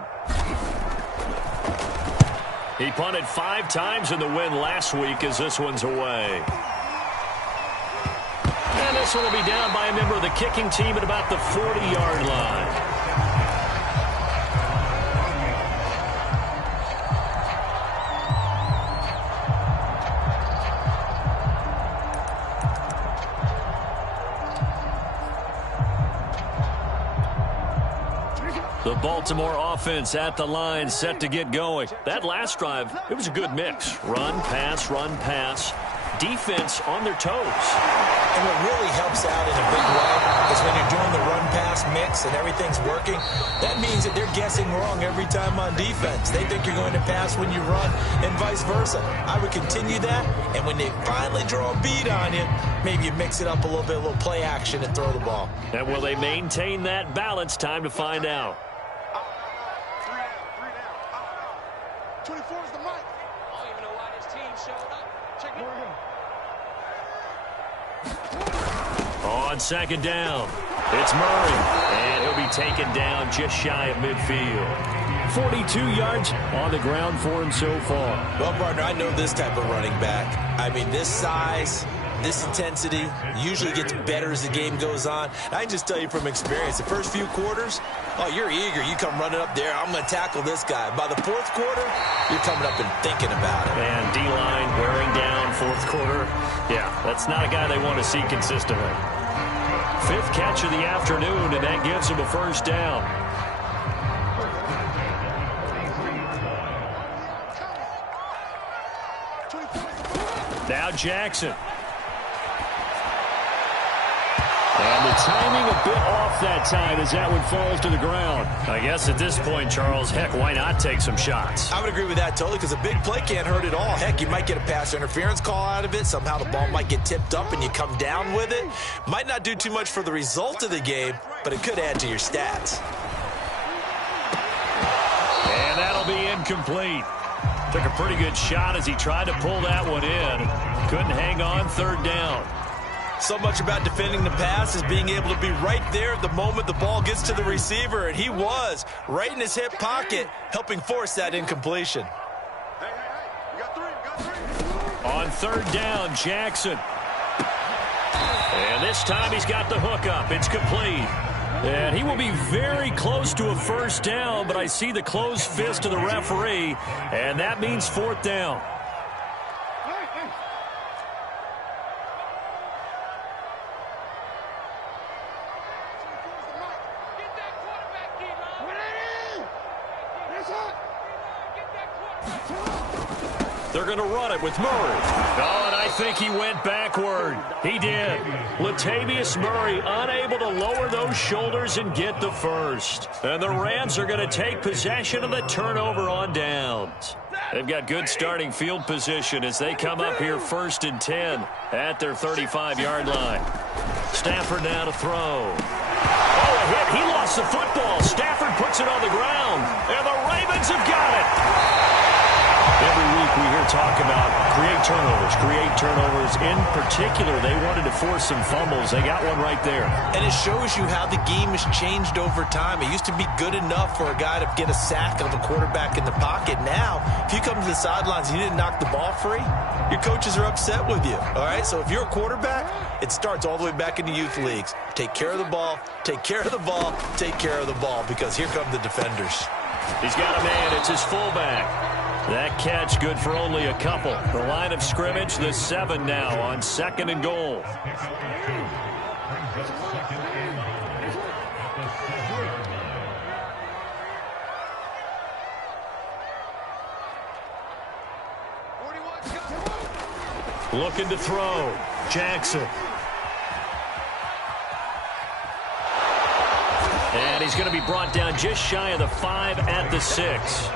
He punted 5 times in the win last week as this one's away. And this one will be down by a member of the kicking team at about the 40-yard line. The Baltimore offense at the line set to get going. That last drive, it was a good mix. Run, pass. Defense on their toes. And what really helps out in a big way is when you're doing the run-pass mix and everything's working, that means that they're guessing wrong every time on defense. They think you're going to pass when you run and vice versa. I would continue that, and when they finally draw a beat on you, maybe you mix it up a little bit, a little play action and throw the ball. And will they maintain that balance? Time to find out. 24 is the mic. I don't even know why this team showed up. Check it. On 2nd down, it's Murray, and he'll be taken down just shy of midfield. 42 yards on the ground for him so far. Well, partner, I know this type of running back. I mean, this size, this intensity usually gets better as the game goes on. And I can just tell you from experience, the first few quarters, oh, you're eager. You come running up there, I'm going to tackle this guy. By the 4th quarter, you're coming up and thinking about it. And D-line wearing down 4th quarter. Yeah, that's not a guy they want to see consistently. 5th catch of the afternoon, and that gives him a 1st down. Now Jackson. And the timing a bit off that time as that one falls to the ground. I guess at this point, Charles, heck, why not take some shots? I would agree with that totally because a big play can't hurt at all. Heck, you might get a pass interference call out of it. Somehow the ball might get tipped up and you come down with it. Might not do too much for the result of the game, but it could add to your stats. And that'll be incomplete. Took a pretty good shot as he tried to pull that one in. Couldn't hang on. 3rd down. So much about defending the pass is being able to be right there at the moment the ball gets to the receiver, and he was right in his hip pocket, helping force that incompletion. Hey, you got 3. On 3rd down, Jackson. And this time he's got the hook up. It's complete. And he will be very close to a 1st down, but I see the closed fist of the referee, and that means 4th down. They're going to run it with Murray. Oh, and I think he went backward. He did. Latavius Murray unable to lower those shoulders and get the first. And the Rams are going to take possession of the turnover on downs. They've got good starting field position as they come up here 1st and 10 at their 35-yard line. Stafford now to throw. Oh, a hit. He lost the football. Stafford puts it on the ground, and the Ravens have got it. Every week we hear talk about create turnovers. In particular, they wanted to force some fumbles. They got one right there. And it shows you how the game has changed over time. It used to be good enough for a guy to get a sack of a quarterback in the pocket. Now, if you come to the sidelines and you didn't knock the ball free, your coaches are upset with you. All right, so if you're a quarterback, it starts all the way back in the youth leagues. Take care of the ball, take care of the ball, take care of the ball, because here come the defenders. He's got a man. It's his fullback. That catch good for only a couple. The line of scrimmage, the 7 now on 2nd and goal. Looking to throw. Jackson. And he's going to be brought down just shy of the 5 at the 6.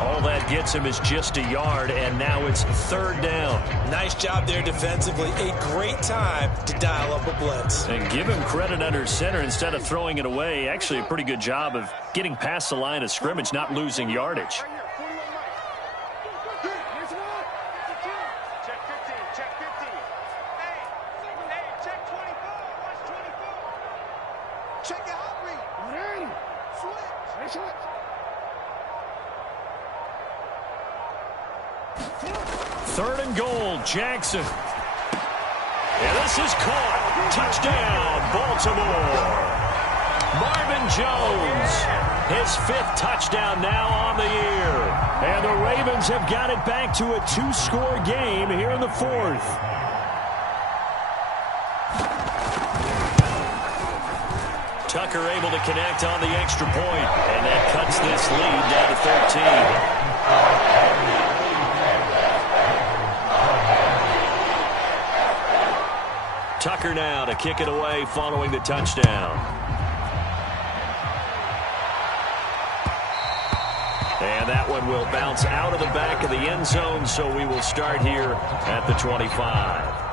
All that gets him is just a yard, and now it's 3rd down. Nice job there defensively. A great time to dial up a blitz. And give him credit under center instead of throwing it away. Actually, a pretty good job of getting past the line of scrimmage, not losing yardage. Third and goal, Jackson. And this is caught. Touchdown, Baltimore. Marvin Jones, his 5th touchdown now on the year. And the Ravens have got it back to a 2-score game here in the 4th. Tucker able to connect on the extra point, and that cuts this lead down to 13. Tucker now to kick it away following the touchdown. And that one will bounce out of the back of the end zone, so we will start here at the 25.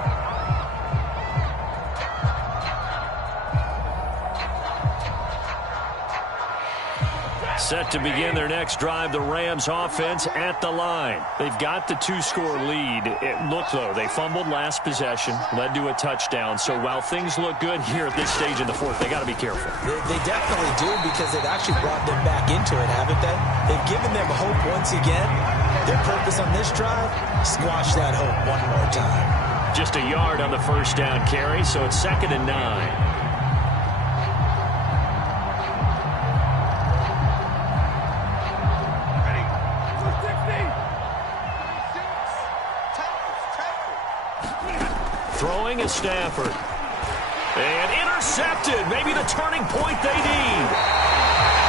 Set to begin their next drive, the Rams offense at the line. They've got the 2-score lead. Look, though, they fumbled last possession, led to a touchdown. So while things look good here at this stage in the 4th, they got to be careful. They definitely do, because they've actually brought them back into it, haven't they? They've given them hope once again. Their purpose on this drive, squash that hope one more time. Just a yard on the 1st down carry, so it's 2nd and 9. Throwing is Stafford. And intercepted. Maybe the turning point they need.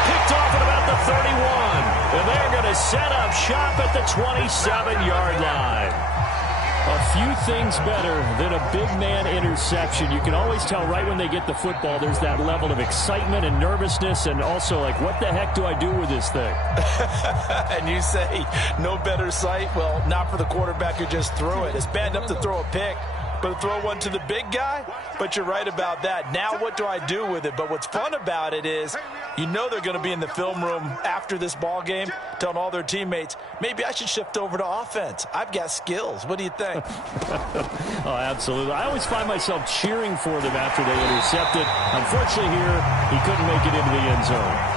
Picked off at about the 31. And they're going to set up shop at the 27-yard line. A few things better than a big man interception. You can always tell right when they get the football, there's that level of excitement and nervousness, and also like, what the heck do I do with this thing? And you say, no better sight? Well, not for the quarterback who just threw it. It's bad enough to throw a pick, but to throw one to the big guy? But you're right about that. Now what do I do with it? But what's fun about it is, you know they're going to be in the film room after this ball game telling all their teammates, maybe I should shift over to offense. I've got skills. What do you think? Oh, absolutely. I always find myself cheering for them after they intercept it. Unfortunately here, he couldn't make it into the end zone.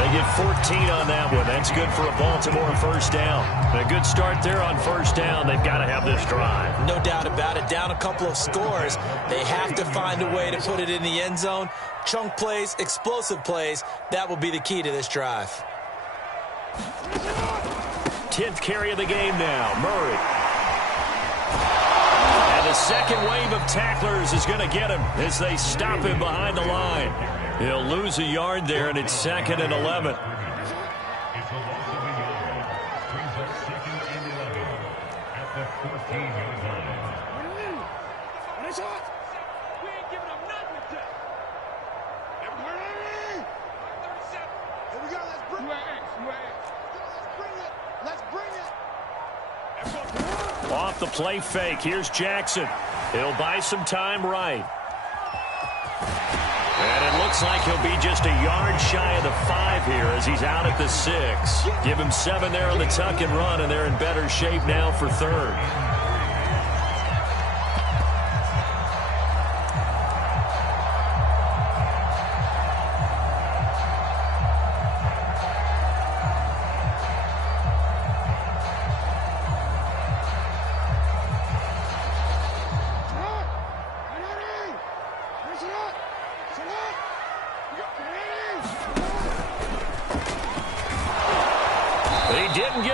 They get 14 on that one. That's good for a Baltimore 1st down. A good start there on 1st down. They've got to have this drive. No doubt about it. Down a couple of scores. They have to find a way to put it in the end zone. Chunk plays, explosive plays. That will be the key to this drive. 10th carry of the game now. Murray. And the second wave of tacklers is going to get him as they stop him behind the line. He'll lose a yard there, and it's 2nd and 11. Off the play fake. Here's Jackson. He'll buy some time right. And it looks like he'll be just a yard shy of the 5 here as he's out at the 6. Give him 7 there on the tuck and run, and they're in better shape now for 3rd.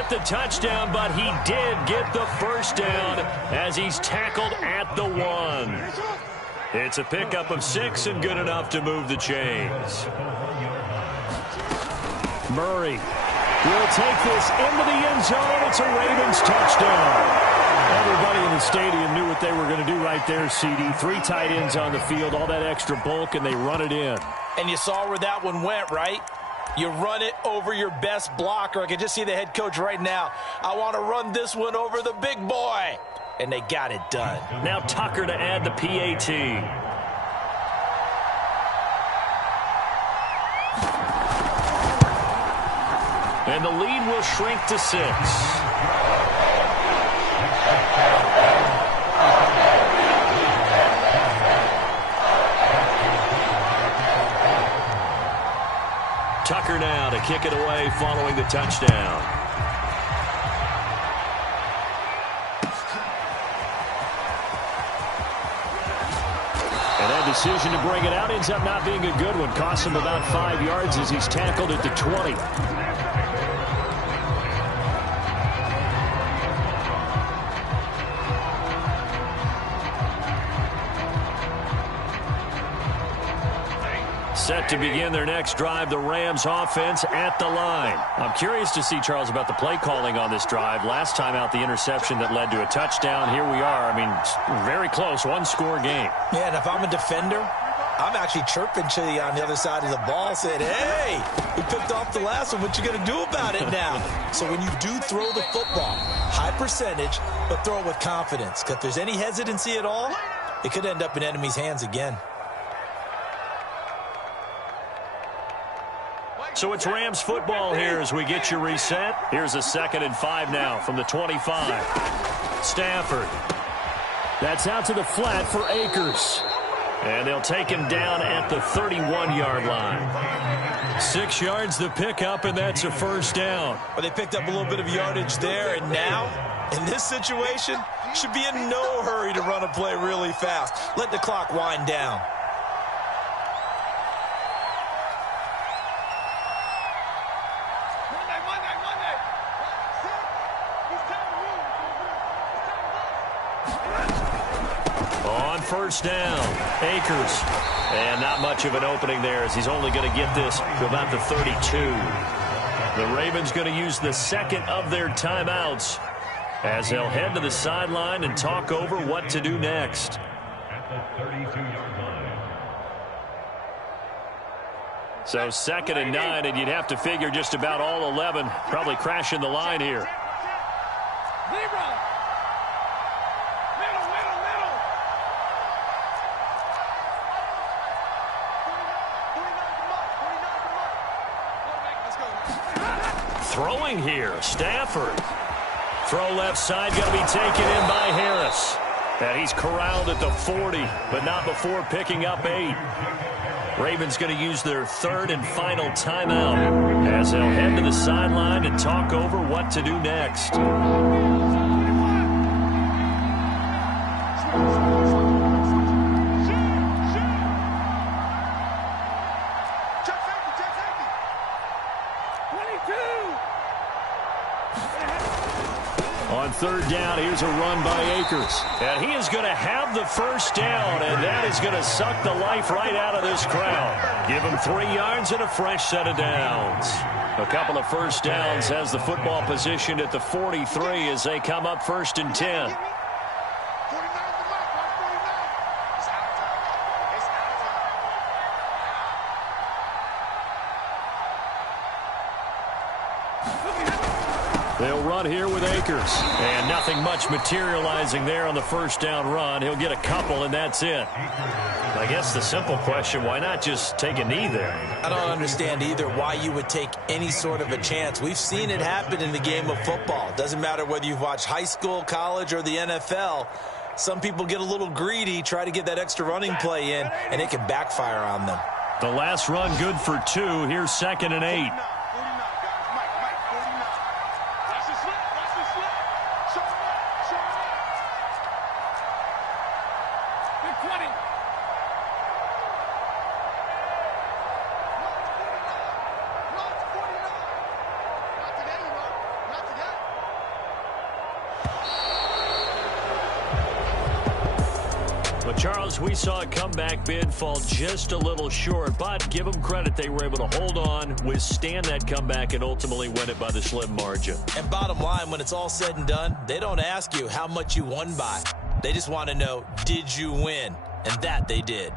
The touchdown, but he did get the first down as he's tackled at the 1. It's a pickup of 6 and good enough to move the chains. Murray will take this into the end zone. It's a Ravens touchdown. Everybody in the stadium knew what they were going to do right there, CD. 3 tight ends on the field, all that extra bulk, and they run it in. And you saw where that one went, right? You run it over your best blocker. I can just see the head coach right now. I want to run this one over the big boy. And they got it done. Now Tucker to add the PAT. And the lead will shrink to 6. Tucker now to kick it away following the touchdown. And that decision to bring it out ends up not being a good one. Costs him about 5 yards as he's tackled at the 20. Set to begin their next drive, the Rams offense at the line. I'm curious to see, Charles, about the play calling on this drive. Last time out, the interception that led to a touchdown. Here we are. I mean, very close, 1-score game. Yeah, and if I'm a defender, I'm actually chirping to you on the other side of the ball, saying, hey, we picked off the last one. What you going to do about it now? So when you do throw the football, high percentage, but throw it with confidence. Because if there's any hesitancy at all, it could end up in enemy's hands again. So it's Rams football here as we get you reset. Here's a 2nd and 5 now from the 25. Stafford. That's out to the flat for Akers. And they'll take him down at the 31-yard line. 6 yards the pickup, and that's a first down. Well, they picked up a little bit of yardage there, and now, in this situation, should be in no hurry to run a play really fast. Let the clock wind down. First down, Akers. And not much of an opening there as he's only going to get this to about the 32. The Ravens going to use the 2nd of their timeouts as they'll head to the sideline and talk over what to do next. So 2nd and 9, and you'd have to figure just about all 11 probably crashing the line here. Throwing here, Stafford. Throw left side, going to be taken in by Harris. And he's corralled at the 40, but not before picking up 8. Ravens going to use their 3rd and final timeout as they'll head to the sideline and talk over what to do next. On 3rd down, here's a run by Akers. And he is going to have the first down, and that is going to suck the life right out of this crowd. Give him 3 yards and a fresh set of downs. A couple of first downs has the football positioned at the 43 as they come up 1st and 10. They'll run here with Akers. And nothing much materializing there on the first down run. He'll get a couple, and that's it. I guess the simple question, why not just take a knee there? I don't understand either why you would take any sort of a chance. We've seen it happen in the game of football. Doesn't matter whether you've watched high school, college, or the NFL. Some people get a little greedy, try to get that extra running play in, and it can backfire on them. The last run good for 2. Here's 2nd and 8. Charles, we saw a comeback bid fall just a little short, but give them credit. They were able to hold on, withstand that comeback, and ultimately win it by the slim margin. And bottom line, when it's all said and done, they don't ask you how much you won by. They just want to know, did you win? And that they did.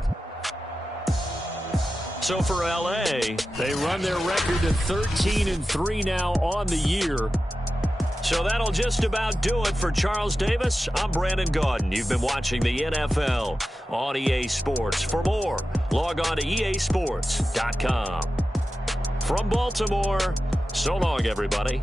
So for L.A., they run their record to 13-3 now on the year. So that'll just about do it for Charles Davis. I'm Brandon Gaudin. You've been watching the NFL on EA Sports. For more, log on to easports.com. From Baltimore, so long, everybody.